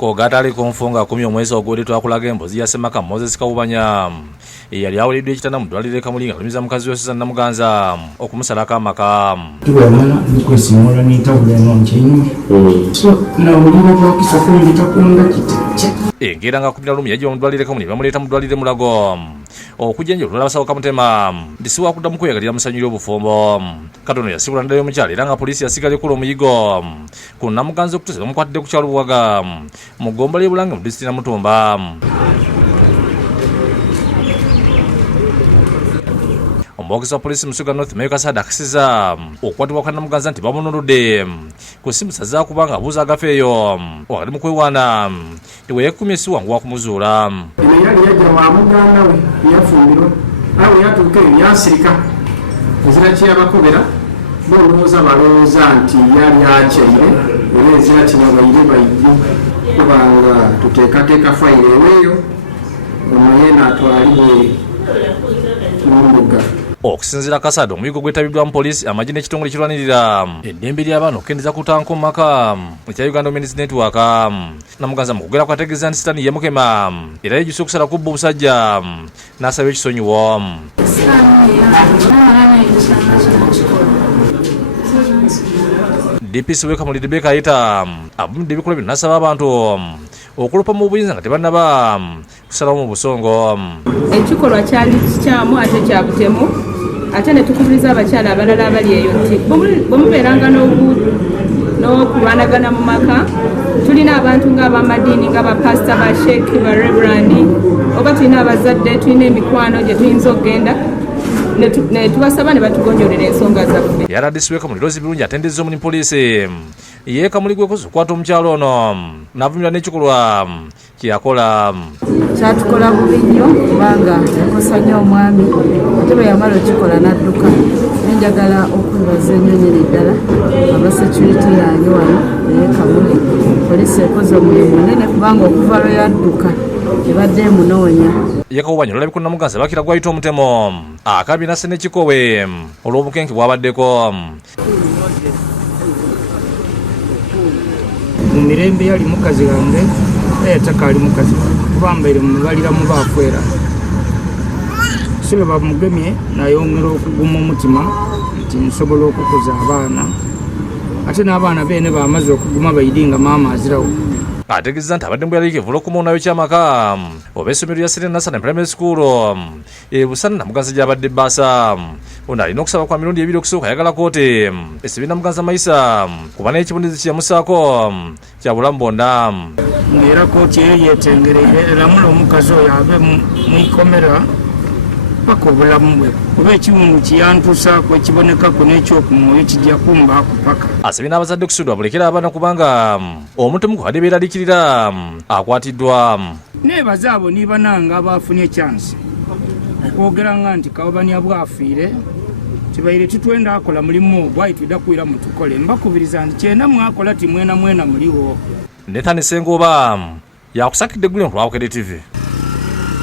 Kogatali konfunga 10 omwezi ogwedde twakulaga embuzi ya Semaka Moses Kawubanya eyali awuliddwa ekitanda mu ddwaliro e Kamulinga lumiza mukazi we Susan Namuganza okumusalako amaka. Tuwamala nikwesimula nitabula nonkyinyi so nawulira bwakisa kunditakunda kiti engera nga kupita lumu yajiwa mu ddwaliro e Kamulinga bamuleeta mu ddwaliro e Mulago okujja olulala basawo Kamutema ndisiwa kuddamu kweyagalira musanyu ly'obufumbo. Katono yasibula ndala y'omukyala era nga poliisi yasigala ekula omuyigo ku Namuganza okutuusa bamukwatidde ku kyalo Buwaga mu Ggombolola y'e Bulange mu disitulikiti Namutumba. Omwogezi wa poliisi Musuga North Mayor Kasada akisiza okukwatibwa kwa Namuganza nti bamununudde ku ssimu saza kubanga abuuza agafeeyo wakati mu kwewaana iwe yekumye si wangu wakumuzuula. Yali yajja wa muganda we yafumbirwa awo yatuuka ebyasirika ezira kyeyabakobera bolowooza balowooza nti yali akyaire era ezira kinabayire bayire kubanga tuteekateeka fayiro eweeyo omuye naatwalibwe n'omugga. Okusinziira Kasada omuyigo gwetabiddwamu poliisi amagye n'ekitongole kirwanirira eddembe ly'abaana okukendeeza ku tanko mu maka ekya Uganda Women's Network. Namuganza mu kugera kwategeeza nti Sitani ye mukema era yejjusa okusala kubba omusajja n'asaba ekisonyiwo. DPC w'e Kamuli Rebecca ayita abumidde ebikolwa bino n'asaba abantu okulupa mu buyinza nga tebannaba kusalawo mu busongo. Ekikolwa kyali kikyamu ate kya butemu ate ne tukubiriza abakyala abalala abali eyo nti bwe mubeeranga n'okulwanagana mu maka tulina abantu ng'abamadiini nga bapasita basheeki bareverandi oba tulina abazadde tulina emikwano gye tuyinza okugenda ne tubasaba ne batugonjolera ensonga zaffe. RDC w'e Kamuli Rose Birungi atendezza omulimu poliisi ye Kamuli gwekoze okukwata omukyalo ono n'avumira n'ekikolwa kyeyakola. Kyatukola bubi nnyo kubanga yakosa nnyo omwami ate bwe yamala okikola n'adduka. Nenjagala okwebaza ennyo nnyini ddala aba security yange wano eye Kamuli. Poliisi ekoze omulimu munene kubanga okuva lwe yadduka ebadde emunoonya. Ye Kawubanya olulabika Namuganza bakira gwayita omutemo akabi nasse n'ekikowe olw'obukenke bwabaddeko. mu mirembe yali mukazi wange naye atakaali mukazi kubambaire mubalira mu baafwera sibe bamugemye nayongera okuguma omutima nti nsobola okukuza abaana ate n'abaana beene bamaze okuguma bayidinga maama azirawo. Ategeeza nti abadde mbuyalirivu olw'okumuunayo ky'amaka oba essomero lya Serena Nassana Primary School ebusana Namuganza gy'abadde bbaasa. Ono alina okusaba kwa mirundi ebiri okusooka ayagala kooti esibe Namuganza mayisa kuba n'ekibonezi kyeyamusaako kya bulamu bwonna. Ng'era kooti eyo yeetengereire eramula omukazi oyo abe mu ikomera paka obulamu bwe kuba ekiwundu kiyantuusaako ekibonekako n'ekyokumwoyo kijja kumbaako paka. Asabye n'abazadde okusuudwa bulekera abaana kubanga omutemu gubadde beeraliikirira akwatiddwa. Neebaza abo nibananga abafunye chance okwogera nga nti Kawubanya bwafiire tibaire tutwenda akola mulimu ogwo ayi twidda kuwira mutukole mbakubiriza nti kyena mwakola timwena muliwo. Nathan Sengoba yakusakidde Gullen Rwawukede TV.